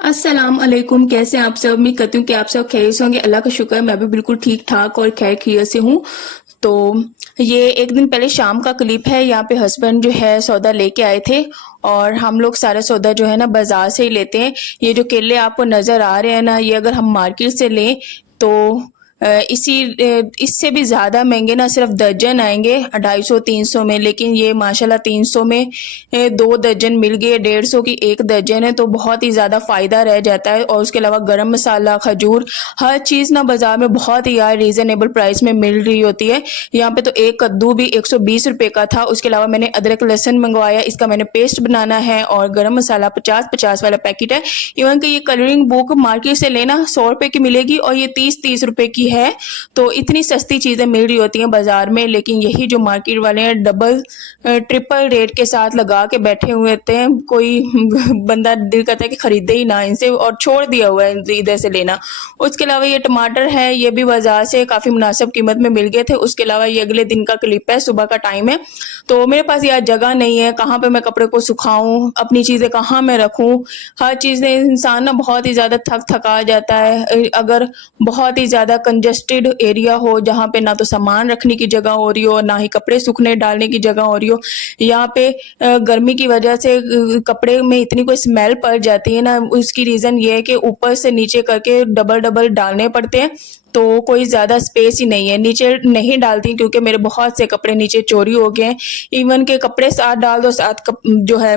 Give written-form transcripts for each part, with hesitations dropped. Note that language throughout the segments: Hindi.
अस्सलाम अलैकुम। कैसे हैं आप सब? उम्मीद करती हूँ कि आप सब खैरियत से होंगे। अल्लाह का शुक्र है, मैं भी बिल्कुल ठीक ठाक और खैर खैरियत से हूँ। तो ये एक दिन पहले शाम का क्लिप है। यहाँ पे हस्बैंड जो है सौदा लेके आए थे और हम लोग सारा सौदा जो है ना बाजार से ही लेते हैं। ये जो केले आपको नजर आ रहे हैं ना, ये अगर हम मार्केट से लें तो इससे भी ज़्यादा महंगे ना सिर्फ दर्जन आएंगे 250-300 में, लेकिन ये माशाल्लाह 300 में 2 दर्जन मिल गए। 150 की एक दर्जन है, तो बहुत ही ज़्यादा फ़ायदा रह जाता है। और उसके अलावा गरम मसाला, खजूर, हर चीज़ ना बाजार में बहुत ही यार रीज़नेबल प्राइस में मिल रही होती है। यहाँ पे तो एक कद्दू भी 120 रुपये का था। उसके अलावा मैंने अदरक लहसुन मंगवाया, इसका मैंने पेस्ट बनाना है। और गरम मसाला 50-50 वाला पैकेट है। इवन कि ये कलरिंग बुक मार्केट से लेना 100 रुपये की मिलेगी और ये 30-30 रुपये की है। तो इतनी सस्ती चीज़ें मिल रही होती हैं बाजार में, लेकिन यही जो मार्केट वाले हैं डबल ट्रिपल रेट के साथ लगा के बैठे हुए होते हैं। कोई बंदा दिल करता है कि खरीदे ही ना इनसे, और छोड़ दिया हुआ है इधर से लेना। उसके अलावा ये टमाटर है, ये भी बाजार से काफ़ी मुनासिब कीमत में मिल गए थे। उसके अलावा ये अगले दिन का क्लिप है, सुबह का टाइम है। तो मेरे पास यार जगह नहीं है, कहाँ पे मैं कपड़े को सुखाऊं, अपनी चीज़ें कहाँ मैं रखूं। हर चीज़ में इंसान ना बहुत ही ज़्यादा थका जाता है। अगर बहुत ही ज़्यादा कंजेस्टेड एरिया हो जहाँ पे ना तो सामान रखने की जगह हो रही हो, ना ही कपड़े सूखने डालने की जगह हो रही हो। यहाँ पे गर्मी की वजह से कपड़े में इतनी कोई स्मेल पड़ जाती है ना, उसकी रीज़न ये है कि ऊपर से नीचे करके डबल डबल डालने पड़ते हैं। तो कोई ज़्यादा स्पेस ही नहीं है, नीचे नहीं डालती क्योंकि मेरे बहुत से कपड़े नीचे चोरी हो गए हैं। इवन के कपड़े साथ डाल दो, साथ जो है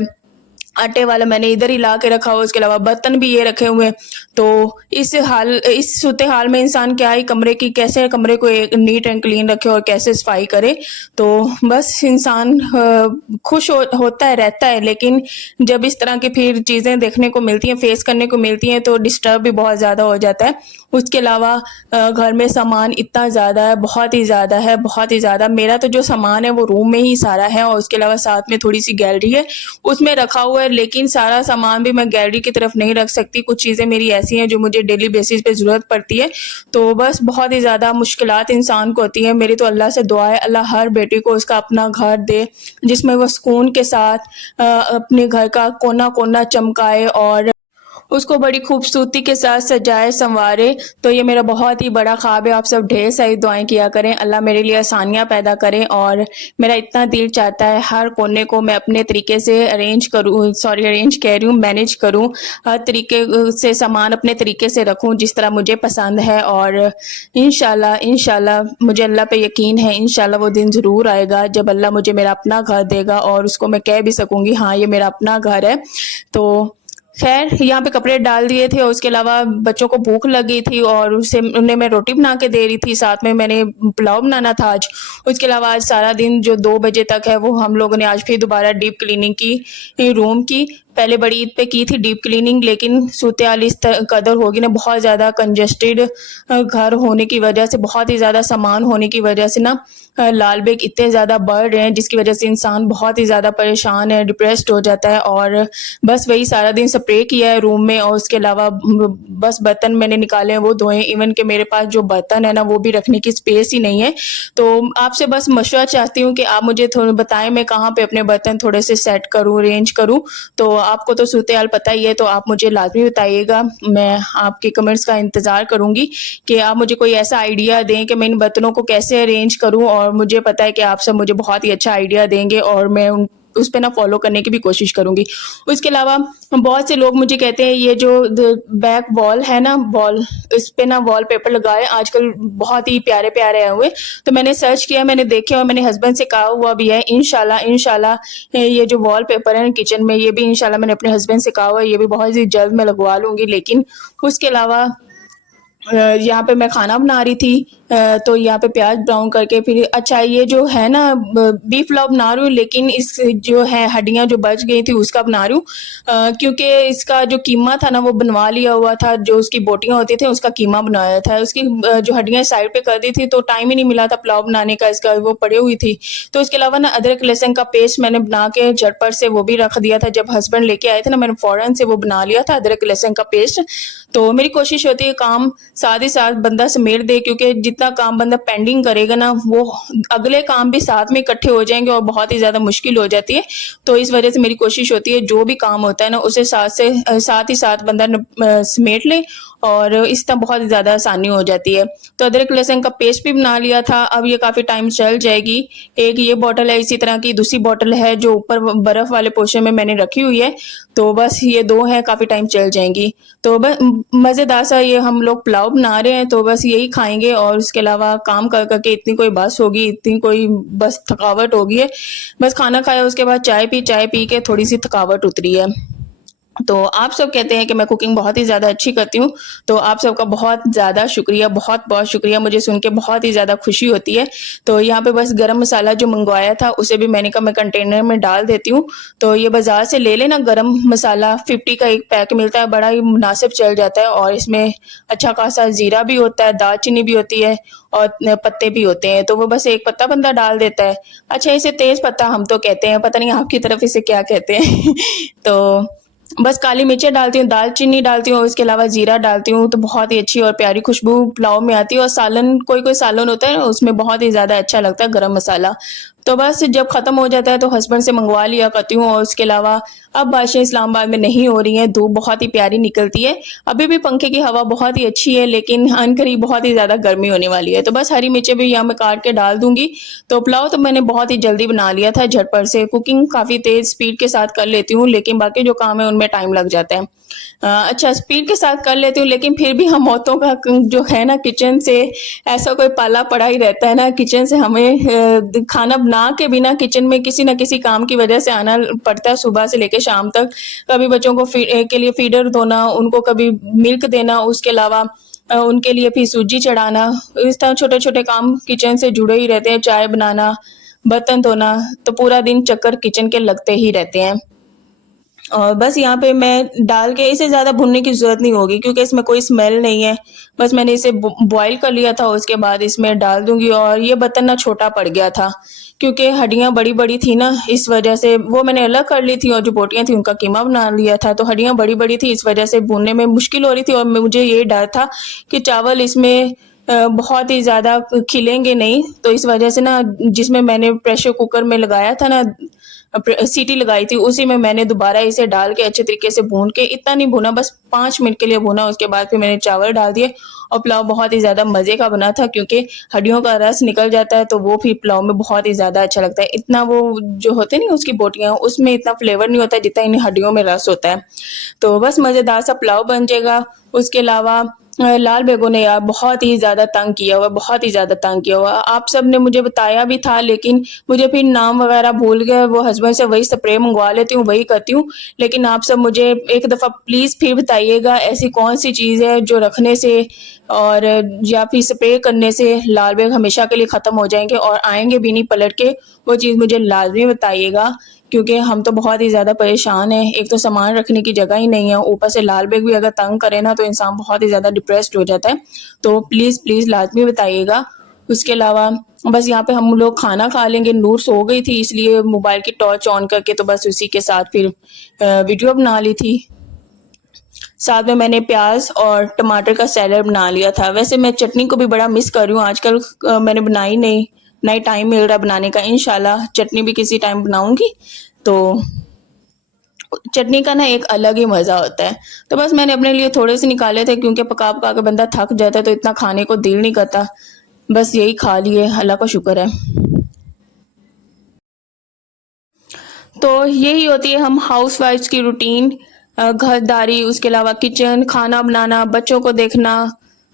आटे वाला मैंने इधर ही ला के रखा हुआ। उसके अलावा बर्तन भी ये रखे हुए हैं। तो इस सूते हाल में इंसान क्या ही कमरे की कैसे कमरे को एक नीट एंड क्लीन रखे और कैसे सफाई करे। तो बस इंसान खुश होता है, रहता है, लेकिन जब इस तरह की फिर चीज़ें देखने को मिलती हैं, फेस करने को मिलती हैं, तो डिस्टर्ब भी बहुत ज़्यादा हो जाता है। उसके अलावा घर में सामान इतना ज़्यादा है, बहुत ही ज़्यादा है, बहुत ही ज़्यादा। मेरा तो जो सामान है वो रूम में ही सारा है और उसके अलावा साथ में थोड़ी सी गैलरी है, उसमें रखा हुआ है। लेकिन सारा सामान भी मैं गैलरी की तरफ नहीं रख सकती। कुछ चीज़ें मेरी ऐसी हैं जो मुझे डेली बेसिस पे ज़रूरत पड़ती है। तो बस बहुत ही ज़्यादा मुश्किलात इंसान को होती हैं। मेरी तो अल्लाह से दुआ है, अल्लाह हर बेटी को उसका अपना घर दे जिसमें वो सुकून के साथ अपने घर का कोना कोना चमकाए और उसको बड़ी खूबसूरती के साथ सजाए संवारे। तो ये मेरा बहुत ही बड़ा ख्वाब है। आप सब ढेर सारी दुआएं किया करें, अल्लाह मेरे लिए आसानियां पैदा करें। और मेरा इतना दिल चाहता है हर कोने को मैं अपने तरीके से अरेंज करूँ, सॉरी अरेंज कह रही हूँ, मैनेज करूँ। हर तरीके से सामान अपने तरीके से रखूँ जिस तरह मुझे पसंद है। और इंशाल्लाह इंशाल्लाह मुझे अल्लाह पे यकीन है, इंशाल्लाह वो दिन ज़रूर आएगा जब अल्लाह मुझे मेरा अपना घर देगा और उसको मैं कह भी सकूँगी हाँ ये मेरा अपना घर है। तो खैर यहाँ पे कपड़े डाल दिए थे और उसके अलावा बच्चों को भूख लगी थी और उसे उन्हें मैं रोटी बना के दे रही थी, साथ में मैंने पुलाव बनाना था आज। उसके अलावा आज सारा दिन जो 2 बजे तक है वो हम लोगों ने आज फिर दोबारा डीप क्लीनिंग की रूम की। पहले बड़ी ईद पे की थी डीप क्लीनिंग, लेकिन सूरत-ए-हाल इस कदर होगी ना, बहुत ज़्यादा कंजेस्टेड घर होने की वजह से, बहुत ही ज़्यादा सामान होने की वजह से ना लाल बेग इतने ज़्यादा बढ़ रहे हैं जिसकी वजह से इंसान बहुत ही ज़्यादा परेशान है, डिप्रेस्ड हो जाता है। और बस वही सारा दिन स्प्रे किया है रूम में और उसके अलावा बस बर्तन मैंने निकाले हैं वो धोए। इवन के मेरे पास जो बर्तन है ना वो भी रखने की स्पेस ही नहीं है। तो आपसे बस मशवरा चाहती हूँ कि आप मुझे थोड़ा बताएं मैं कहाँ पे अपने बर्तन थोड़े से सेट करूँ, अरेंज करूँ। तो आपको तो सूरत-ए-हाल पता ही है, तो आप मुझे लाजमी बताइएगा। मैं आपके कमेंट्स का इंतज़ार करूँगी कि आप मुझे कोई ऐसा आइडिया दें कि मैं इन बर्तनों को कैसे अरेंज करूँ। और मुझे पता है कि आप सब मुझे बहुत ही अच्छा आइडिया देंगे और मैं उस पे ना फॉलो करने की भी कोशिश करूँगी। उसके अलावा बहुत से लोग मुझे कहते हैं ये जो बैक वॉल है ना, वॉल, इस पे ना वॉलपेपर लगाए आजकल बहुत ही प्यारे प्यारे आए हुए। तो मैंने सर्च किया, मैंने देखे और मैंने हस्बैंड से कहा हुआ भी है इंशाल्लाह इंशाल्लाह ये जो वॉलपेपर है किचन में, ये भी इंशाल्लाह मैंने अपने हस्बैंड से कहा हुआ है, ये भी बहुत ही जल्द मैं लगवा लूँगी। लेकिन उसके अलावा यहाँ पे मैं खाना बना रही थी, तो यहाँ पे प्याज ब्राउन करके फिर अच्छा ये जो है ना बीफ पुलाव बना रही हूँ, लेकिन इस जो है हड्डियाँ जो बच गई थी उसका बना रही हूँ। क्योंकि इसका जो कीमा था ना वो बनवा लिया हुआ था, जो उसकी बोटियाँ होती थी उसका कीमा बनाया था। उसकी जो हड्डियाँ साइड पे कर दी थी तो टाइम ही नहीं मिला था पुलाव बनाने का, इसका वो पड़ी हुई थी। तो उसके अलावा ना अदरक लहसुन का पेस्ट मैंने बना के झटपट से वो भी रख दिया था। जब हस्बैंड लेके आए थे ना मैंने फ़ौरन से वो बना लिया था अदरक लहसुन का पेस्ट। तो मेरी कोशिश होती है काम साथ ही साथ बंदा समेट दे, क्योंकि जितना काम बंदा पेंडिंग करेगा ना वो अगले काम भी साथ में इकट्ठे हो जाएंगे और बहुत ही ज़्यादा मुश्किल हो जाती है। तो इस वजह से मेरी कोशिश होती है जो भी काम होता है ना उसे साथ ही साथ बंदा समेट ले, और इस तरह बहुत ही ज़्यादा आसानी हो जाती है। तो अदरक लहसुन का पेस्ट भी बना लिया था, अब ये काफ़ी टाइम चल जाएगी। एक ये बॉटल है, इसी तरह की दूसरी बॉटल है जो ऊपर बर्फ़ वाले पोर्शन में मैंने रखी हुई है, तो बस ये 2 हैं, काफ़ी टाइम चल जाएंगी। तो बस मज़ेदार सा ये हम लोग पुलाव बना रहे हैं, तो बस यही खाएंगे, और उसके अलावा काम कर कर के इतनी कोई बस होगी, इतनी कोई बस थकावट होगी है। बस खाना खाया, उसके बाद चाय पी के थोड़ी सी थकावट उतरी है। तो आप सब कहते हैं कि मैं कुकिंग बहुत ही ज़्यादा अच्छी करती हूँ, तो आप सबका बहुत ज़्यादा शुक्रिया, बहुत-बहुत शुक्रिया, मुझे सुन के बहुत ही ज़्यादा खुशी होती है। तो यहाँ पे बस गरम मसाला जो मंगवाया था उसे भी मैंने कहा मैं कंटेनर में डाल देती हूँ। तो ये बाज़ार से ले लेना गरम मसाला, 50 का एक पैक मिलता है, बड़ा ही मुनासिब चल जाता है, और इसमें अच्छा खासा ज़ीरा भी होता है, दालचीनी भी होती है और पत्ते भी होते हैं, तो वो बस एक पत्ता बंदा डाल देता है। अच्छा, इसे तेज़ पत्ता हम तो कहते हैं, पता नहीं आपकी तरफ इसे क्या कहते हैं। तो बस काली मिर्चें डालती हूँ, दालचीनी डालती हूँ और इसके अलावा ज़ीरा डालती हूँ, तो बहुत ही अच्छी और प्यारी खुशबू पुलाव में आती है, और सालन, कोई-कोई सालन होता है ना उसमें बहुत ही ज़्यादा अच्छा लगता है गरम मसाला। तो बस जब ख़त्म हो जाता है तो हस्बैंड से मंगवा लिया करती हूँ, और उसके अलावा अब बारिशें इस्लामाबाद में नहीं हो रही हैं, धूप बहुत ही प्यारी निकलती है। अभी भी पंखे की हवा बहुत ही अच्छी है, लेकिन अनकरीब बहुत ही ज़्यादा गर्मी होने वाली है। तो बस हरी मिर्चें भी यहाँ मैं काट के डाल दूँगी। तो पुलाव तो मैंने बहुत ही जल्दी बना लिया था झटपट से, कुकिंग काफ़ी तेज़ स्पीड के साथ कर लेती हूँ, लेकिन बाकी जो काम है उनमें टाइम लग जाता है। अच्छा, स्पीड के साथ कर लेती हूँ, लेकिन फिर भी हम औरतों का जो है ना किचन से ऐसा कोई पाला पड़ा ही रहता है ना, किचन से हमें खाना बना के भी ना किचन में किसी न किसी काम की वजह से आना पड़ता है, सुबह से लेके शाम तक। कभी बच्चों को के लिए फीडर धोना, उनको कभी मिल्क देना, उसके अलावा उनके लिए फिर सूजी चढ़ाना, इस तरह छोटे-छोटे काम किचन से जुड़े ही रहते हैं, चाय बनाना, बर्तन धोना, तो पूरा दिन चक्कर किचन के लगते ही रहते हैं। और बस यहाँ पे मैं डाल के इसे ज़्यादा भूनने की ज़रूरत नहीं होगी, क्योंकि इसमें कोई स्मेल नहीं है। बस मैंने इसे बॉयल कर लिया था, उसके बाद इसमें डाल दूँगी, और ये बर्तन ना छोटा पड़ गया था, क्योंकि हड्डियाँ बड़ी-बड़ी थी ना, इस वजह से वो मैंने अलग कर ली थी, और जो बोटियाँ थी उनका कीमा बना लिया था, तो हड्डियाँ बड़ी-बड़ी थी, इस वजह से भूनने में मुश्किल हो रही थी, और मुझे ये डर था कि चावल इसमें बहुत ही ज़्यादा खिलेंगे नहीं, तो इस वजह से ना जिसमें मैंने प्रेशर कुकर में लगाया था ना, सीटी लगाई थी, उसी में मैंने दोबारा इसे डाल के अच्छे तरीके से भून के, इतना नहीं भूना, बस 5 मिनट के लिए भूना, उसके बाद फिर मैंने चावल डाल दिए, और पुलाव बहुत ही ज़्यादा मज़े का बना था, क्योंकि हड्डियों का रस निकल जाता है, तो वो फिर पुलाव में बहुत ही ज़्यादा अच्छा लगता है। इतना वो जो होते हैं ना उसकी बोटियाँ, उसमें इतना फ्लेवर नहीं होता जितना इन हड्डियों में रस होता है। तो बस मज़ेदार सा पुलाव बन जाएगा। उसके अलावा लाल बेगों ने यार बहुत ही ज़्यादा तंग किया हुआ है, बहुत ही ज़्यादा तंग किया हुआ है। आप सब ने मुझे बताया भी था, लेकिन मुझे फिर नाम वगैरह भूल गए, वो हस्बैंड से वही स्प्रे मंगवा लेती हूँ, वही करती हूँ। लेकिन आप सब मुझे एक दफ़ा प्लीज़ फिर बताइएगा, ऐसी कौन-सी चीज़ है जो रखने से और या फिर स्प्रे करने से लाल बेग हमेशा के लिए ख़त्म हो जाएँगे और आएँगे भी नहीं पलट के, वो चीज़ मुझे लाज़मी बताइएगा, क्योंकि हम तो बहुत ही ज़्यादा परेशान हैं। एक तो सामान रखने की जगह ही नहीं है, ऊपर से लाल बेग भी अगर तंग करे ना तो इंसान बहुत ही ज़्यादा डिप्रेस्ड हो जाता है। तो प्लीज़ लाज़मी बताइएगा। उसके अलावा बस यहाँ पे हम लोग खाना खा लेंगे, नूर सो गई थी, इसलिए मोबाइल की टॉर्च ऑन करके तो बस उसी के साथ फिर वीडियो बना ली थी। साथ में मैंने प्याज़ और टमाटर का सैलेड बना लिया था। वैसे मैं चटनी को भी बड़ा मिस कर रही हूँ आजकल, मैंने बनाई नहीं, ना ही टाइम मिल रहा बनाने का। इंशाल्लाह चटनी भी किसी टाइम बनाऊँगी, तो चटनी का ना एक अलग ही मज़ा होता है। तो बस मैंने अपने लिए थोड़े से निकाले थे, क्योंकि पका-पका के बंदा थक जाता है, तो इतना खाने को दिल नहीं करता। बस यही खा लिए, अल्लाह का शुक्र है। तो यही होती है हम हाउसवाइफ्स की रूटीन, घरदारी, उसके अलावा किचन, खाना बनाना, बच्चों को देखना,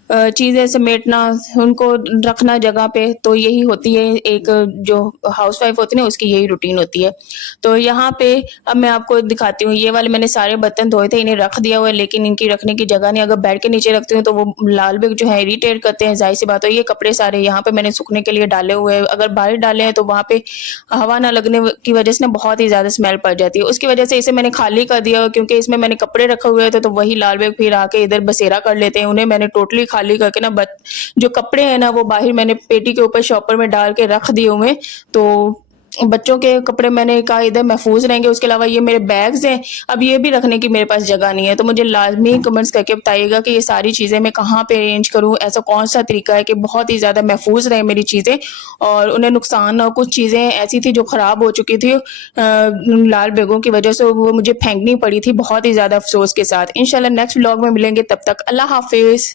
चीज़ें समेटना, उनको रखना जगह पे, तो यही होती है एक जो हाउसवाइफ होती है ना उसकी यही रूटीन होती है। तो यहाँ पे अब मैं आपको दिखाती हूँ, ये वाले मैंने सारे बर्तन धोए थे, इन्हें रख दिया हुआ है, लेकिन इनकी रखने की जगह नहीं। अगर बेड के नीचे रखती हूँ तो वो लाल बेग जो है इरिटेट करते हैं, ज़ाहिर सी बात है। ये कपड़े सारे यहाँ पे मैंने सूखने के लिए डाले हुए हैं, अगर बाहर डाले हैं तो वहाँ पे हवा ना लगने की वजह से ना बहुत ही ज़्यादा स्मेल पड़ जाती है। उसकी वजह से इसे मैंने खाली कर दिया, क्योंकि इसमें मैंने कपड़े रखे हुए थे, तो वही लाल बेग फिर आके इधर बसेरा कर लेते हैं। उन्हें मैंने टोटली खाली करके ना जो कपड़े हैं ना वो बाहर मैंने पेटी के ऊपर शॉपर में डाल के रख दिए हुए हैं। तो बच्चों के कपड़े मैंने कहा इधर महफूज रहेंगे, उसके अलावा ये मेरे बैग्स हैं, अब ये भी रखने की मेरे पास जगह नहीं है। तो मुझे लाजमी कमेंट्स करके बताइएगा कि ये सारी चीज़ें मैं कहाँ पे अरेंज करूँ, ऐसा कौन सा तरीका है कि बहुत ही ज़्यादा महफूज रहे मेरी चीज़ें और उन्हें नुकसान ना हो। कुछ चीज़ें ऐसी थी जो ख़राब हो चुकी थी लाल बैगों की वजह से, वो मुझे फेंकनी पड़ी थी बहुत ही ज़्यादा अफसोस के साथ। इंशाल्लाह नेक्स्ट व्लॉग में मिलेंगे, तब तक अल्लाह हाफिज़।